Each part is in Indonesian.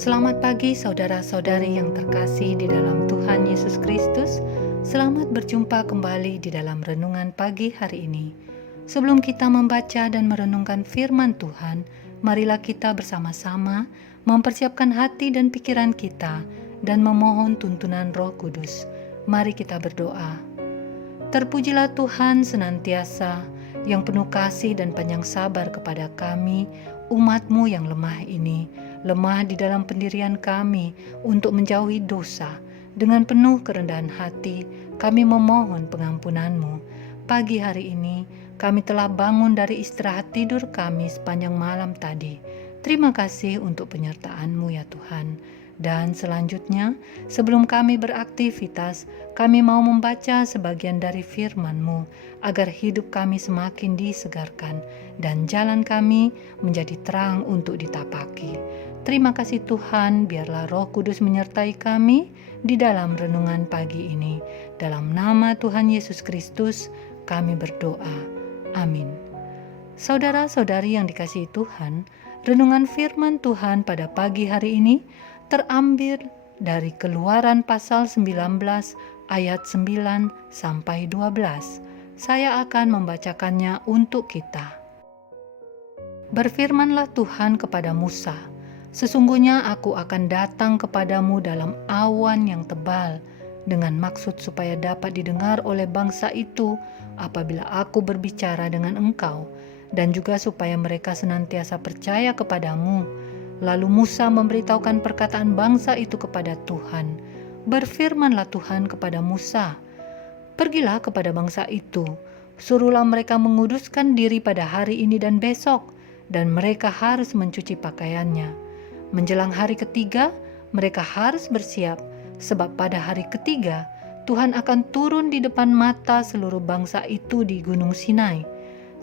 Selamat pagi saudara-saudari yang terkasih di dalam Tuhan Yesus Kristus. Selamat berjumpa kembali di dalam renungan pagi hari ini. Sebelum kita membaca dan merenungkan firman Tuhan, marilah kita bersama-sama mempersiapkan hati dan pikiran kita dan memohon tuntunan Roh Kudus. Mari kita berdoa. Terpujilah Tuhan senantiasa, yang penuh kasih dan panjang sabar kepada kami, umat-Mu yang lemah ini, lemah di dalam pendirian kami untuk menjauhi dosa. Dengan penuh kerendahan hati, kami memohon pengampunan-Mu. Pagi hari ini, kami telah bangun dari istirahat tidur kami sepanjang malam tadi. Terima kasih untuk penyertaan-Mu ya Tuhan. Dan selanjutnya, sebelum kami beraktivitas, kami mau membaca sebagian dari firman-Mu, agar hidup kami semakin disegarkan, dan jalan kami menjadi terang untuk ditapaki. Terima kasih Tuhan, biarlah Roh Kudus menyertai kami di dalam renungan pagi ini. Dalam nama Tuhan Yesus Kristus, kami berdoa. Amin. Saudara-saudari yang dikasihi Tuhan, renungan firman Tuhan pada pagi hari ini terambil dari Keluaran pasal 19 ayat 9 sampai 12. Saya akan membacakannya untuk kita. Berfirmanlah Tuhan kepada Musa, "Sesungguhnya aku akan datang kepadamu dalam awan yang tebal, dengan maksud supaya dapat didengar oleh bangsa itu apabila aku berbicara dengan engkau, dan juga supaya mereka senantiasa percaya kepadamu." Lalu Musa memberitahukan perkataan bangsa itu kepada Tuhan. Berfirmanlah Tuhan kepada Musa, "Pergilah kepada bangsa itu, suruhlah mereka menguduskan diri pada hari ini dan besok, dan mereka harus mencuci pakaiannya. Menjelang hari ketiga, mereka harus bersiap, sebab pada hari ketiga Tuhan akan turun di depan mata seluruh bangsa itu di Gunung Sinai.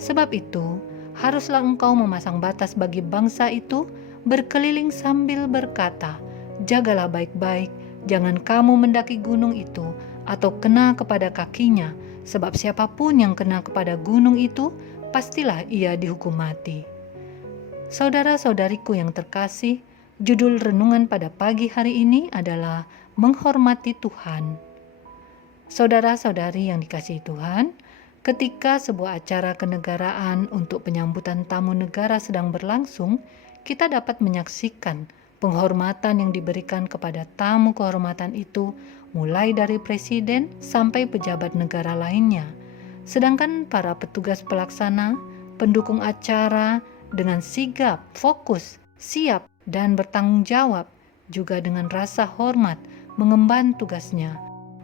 Sebab itu, haruslah engkau memasang batas bagi bangsa itu, berkeliling sambil berkata, 'Jagalah baik-baik, jangan kamu mendaki gunung itu atau kena kepada kakinya, sebab siapapun yang kena kepada gunung itu, pastilah ia dihukum mati.'" Saudara-saudariku yang terkasih, judul renungan pada pagi hari ini adalah menghormati Tuhan. Saudara-saudari yang dikasihi Tuhan, ketika sebuah acara kenegaraan untuk penyambutan tamu negara sedang berlangsung, kita dapat menyaksikan penghormatan yang diberikan kepada tamu kehormatan itu, mulai dari presiden sampai pejabat negara lainnya. Sedangkan para petugas pelaksana, pendukung acara, dengan sigap, fokus, siap, dan bertanggung jawab, juga dengan rasa hormat mengemban tugasnya.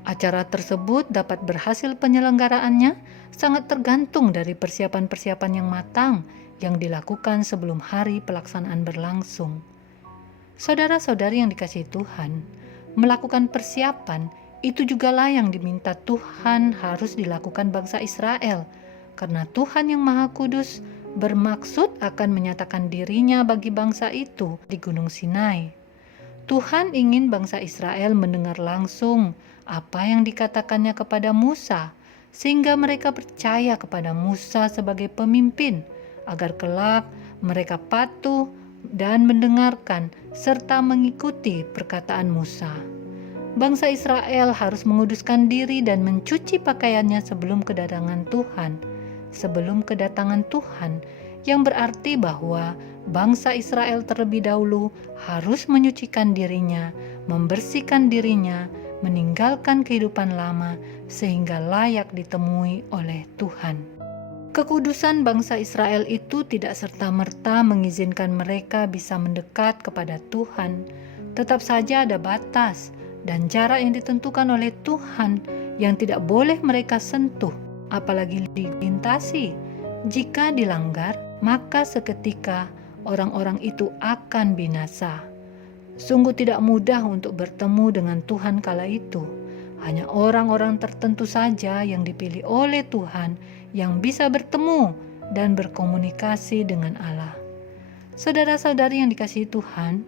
Acara tersebut dapat berhasil penyelenggaraannya sangat tergantung dari persiapan-persiapan yang matang yang dilakukan sebelum hari pelaksanaan berlangsung. Saudara-saudari yang dikasihi Tuhan, melakukan persiapan itu jugalah yang diminta Tuhan harus dilakukan bangsa Israel, karena Tuhan yang Maha Kudus bermaksud akan menyatakan dirinya bagi bangsa itu di Gunung Sinai. Tuhan ingin bangsa Israel mendengar langsung apa yang dikatakannya kepada Musa, sehingga mereka percaya kepada Musa sebagai pemimpin, agar kelak mereka patuh dan mendengarkan serta mengikuti perkataan Musa. Bangsa Israel harus menguduskan diri dan mencuci pakaiannya sebelum kedatangan Tuhan. Sebelum kedatangan Tuhan, yang berarti bahwa bangsa Israel terlebih dahulu harus menyucikan dirinya, membersihkan dirinya, meninggalkan kehidupan lama sehingga layak ditemui oleh Tuhan. Kekudusan bangsa Israel itu tidak serta-merta mengizinkan mereka bisa mendekat kepada Tuhan. Tetap saja ada batas dan jarak yang ditentukan oleh Tuhan yang tidak boleh mereka sentuh, apalagi dilintasi. Jika dilanggar, maka seketika orang-orang itu akan binasa. Sungguh tidak mudah untuk bertemu dengan Tuhan kala itu. Hanya orang-orang tertentu saja yang dipilih oleh Tuhan yang bisa bertemu dan berkomunikasi dengan Allah. Saudara-saudari yang dikasihi Tuhan,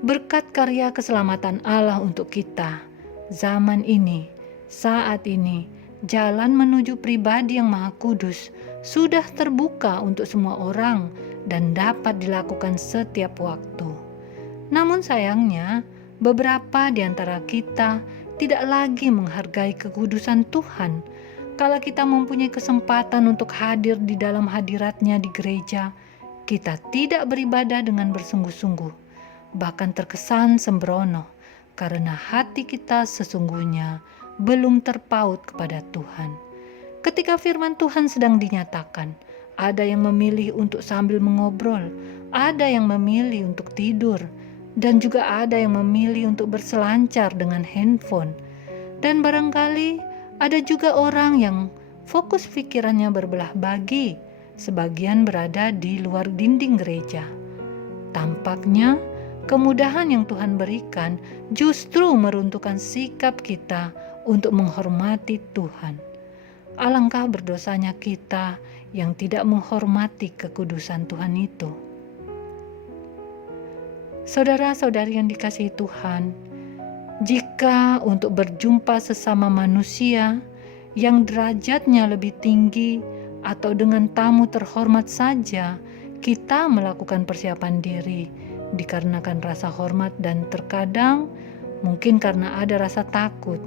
berkat karya keselamatan Allah untuk kita, zaman ini, saat ini, jalan menuju pribadi yang Maha Kudus sudah terbuka untuk semua orang dan dapat dilakukan setiap waktu. Namun sayangnya, beberapa di antara kita tidak lagi menghargai kekudusan Tuhan. Kalau kita mempunyai kesempatan untuk hadir di dalam hadirat-Nya di gereja, kita tidak beribadah dengan bersungguh-sungguh, bahkan terkesan sembrono, karena hati kita sesungguhnya belum terpaut kepada Tuhan. Ketika firman Tuhan sedang dinyatakan, ada yang memilih untuk sambil mengobrol, ada yang memilih untuk tidur, dan juga ada yang memilih untuk berselancar dengan handphone. Dan barangkali ada juga orang yang fokus pikirannya berbelah bagi, sebagian berada di luar dinding gereja. Tampaknya kemudahan yang Tuhan berikan justru meruntuhkan sikap kita untuk menghormati Tuhan. Alangkah berdosanya kita yang tidak menghormati kekudusan Tuhan itu. Saudara-saudari yang dikasihi Tuhan, jika untuk berjumpa sesama manusia yang derajatnya lebih tinggi atau dengan tamu terhormat saja, kita melakukan persiapan diri dikarenakan rasa hormat dan terkadang mungkin karena ada rasa takut.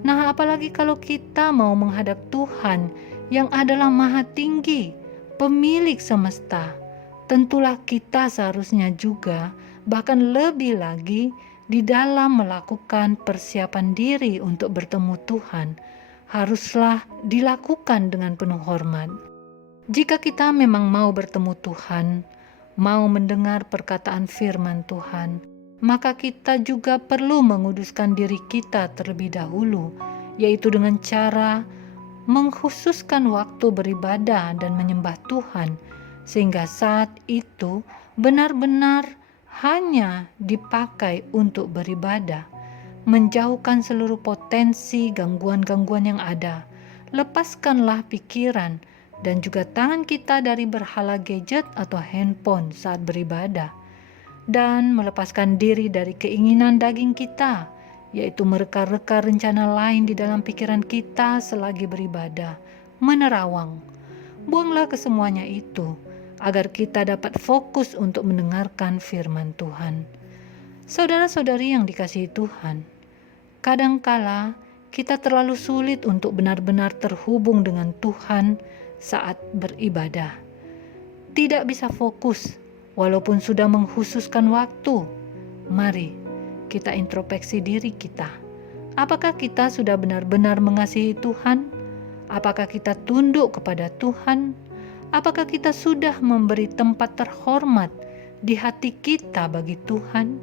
Nah, apalagi kalau kita mau menghadap Tuhan yang adalah Maha Tinggi, Pemilik semesta, tentulah kita seharusnya juga bahkan lebih lagi di dalam melakukan persiapan diri untuk bertemu Tuhan, haruslah dilakukan dengan penuh hormat. Jika kita memang mau bertemu Tuhan, mau mendengar perkataan firman Tuhan, maka kita juga perlu menguduskan diri kita terlebih dahulu, yaitu dengan cara mengkhususkan waktu beribadah dan menyembah Tuhan, sehingga saat itu benar-benar hanya dipakai untuk beribadah, menjauhkan seluruh potensi gangguan-gangguan yang ada. Lepaskanlah pikiran dan juga tangan kita dari berhala gadget atau handphone saat beribadah, dan melepaskan diri dari keinginan daging kita, yaitu mereka-reka rencana lain di dalam pikiran kita selagi beribadah, menerawang. Buanglah kesemuanya itu, agar kita dapat fokus untuk mendengarkan firman Tuhan. Saudara-saudari yang dikasihi Tuhan, kadangkala kita terlalu sulit untuk benar-benar terhubung dengan Tuhan saat beribadah. Tidak bisa fokus, walaupun sudah mengkhususkan waktu. Mari kita introspeksi diri kita. Apakah kita sudah benar-benar mengasihi Tuhan? Apakah kita tunduk kepada Tuhan? Apakah kita sudah memberi tempat terhormat di hati kita bagi Tuhan?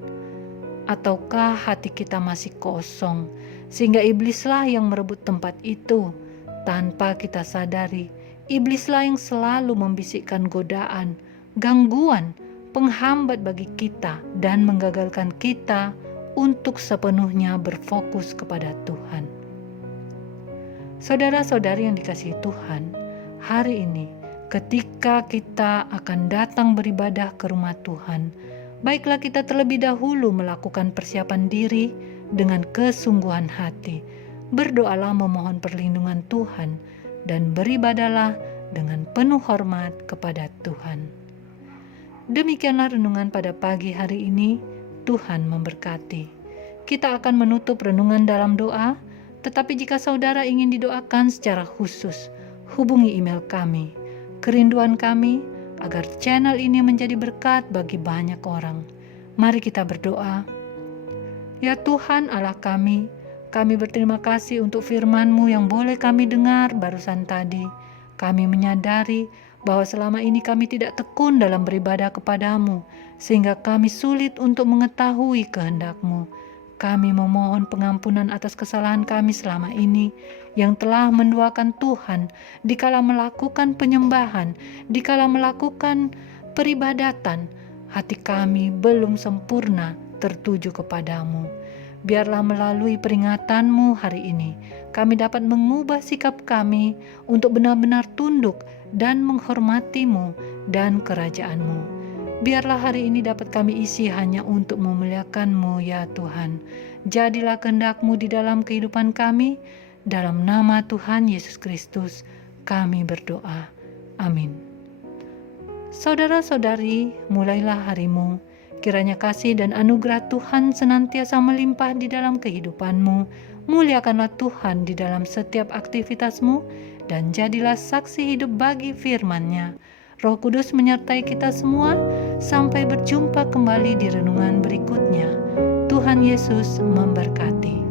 Ataukah hati kita masih kosong, sehingga iblislah yang merebut tempat itu? Tanpa kita sadari, iblislah yang selalu membisikkan godaan, gangguan, penghambat bagi kita dan menggagalkan kita untuk sepenuhnya berfokus kepada Tuhan. Saudara-saudari yang dikasihi Tuhan, hari ini ketika kita akan datang beribadah ke rumah Tuhan, baiklah kita terlebih dahulu melakukan persiapan diri dengan kesungguhan hati. Berdoalah memohon perlindungan Tuhan dan beribadahlah dengan penuh hormat kepada Tuhan. Demikianlah renungan pada pagi hari ini. Tuhan memberkati. Kita akan menutup renungan dalam doa, tetapi jika saudara ingin didoakan secara khusus, hubungi email kami. Kerinduan kami agar channel ini menjadi berkat bagi banyak orang. Mari kita berdoa. Ya Tuhan Allah kami berterima kasih untuk firman-Mu yang boleh kami dengar barusan tadi. Kami menyadari bahwa selama ini kami tidak tekun dalam beribadah kepadamu, sehingga kami sulit untuk mengetahui kehendak-Mu. Kami memohon pengampunan atas kesalahan kami selama ini yang telah menduakan Tuhan dikala melakukan penyembahan, dikala melakukan peribadatan. Hati kami belum sempurna tertuju kepadamu. Biarlah melalui peringatan-Mu hari ini, kami dapat mengubah sikap kami untuk benar-benar tunduk dan menghormati-Mu dan kerajaan-Mu. Biarlah hari ini dapat kami isi hanya untuk memuliakan-Mu ya Tuhan. Jadilah kehendak-Mu di dalam kehidupan kami. Dalam nama Tuhan Yesus Kristus kami berdoa. Amin. Saudara-saudari, mulailah harimu Kiranya kasih dan anugerah Tuhan senantiasa melimpah di dalam kehidupanmu. Muliakanlah Tuhan di dalam setiap aktivitasmu dan jadilah saksi hidup bagi firman-Nya. Roh Kudus menyertai kita semua. Sampai berjumpa kembali di renungan berikutnya. Tuhan Yesus memberkati.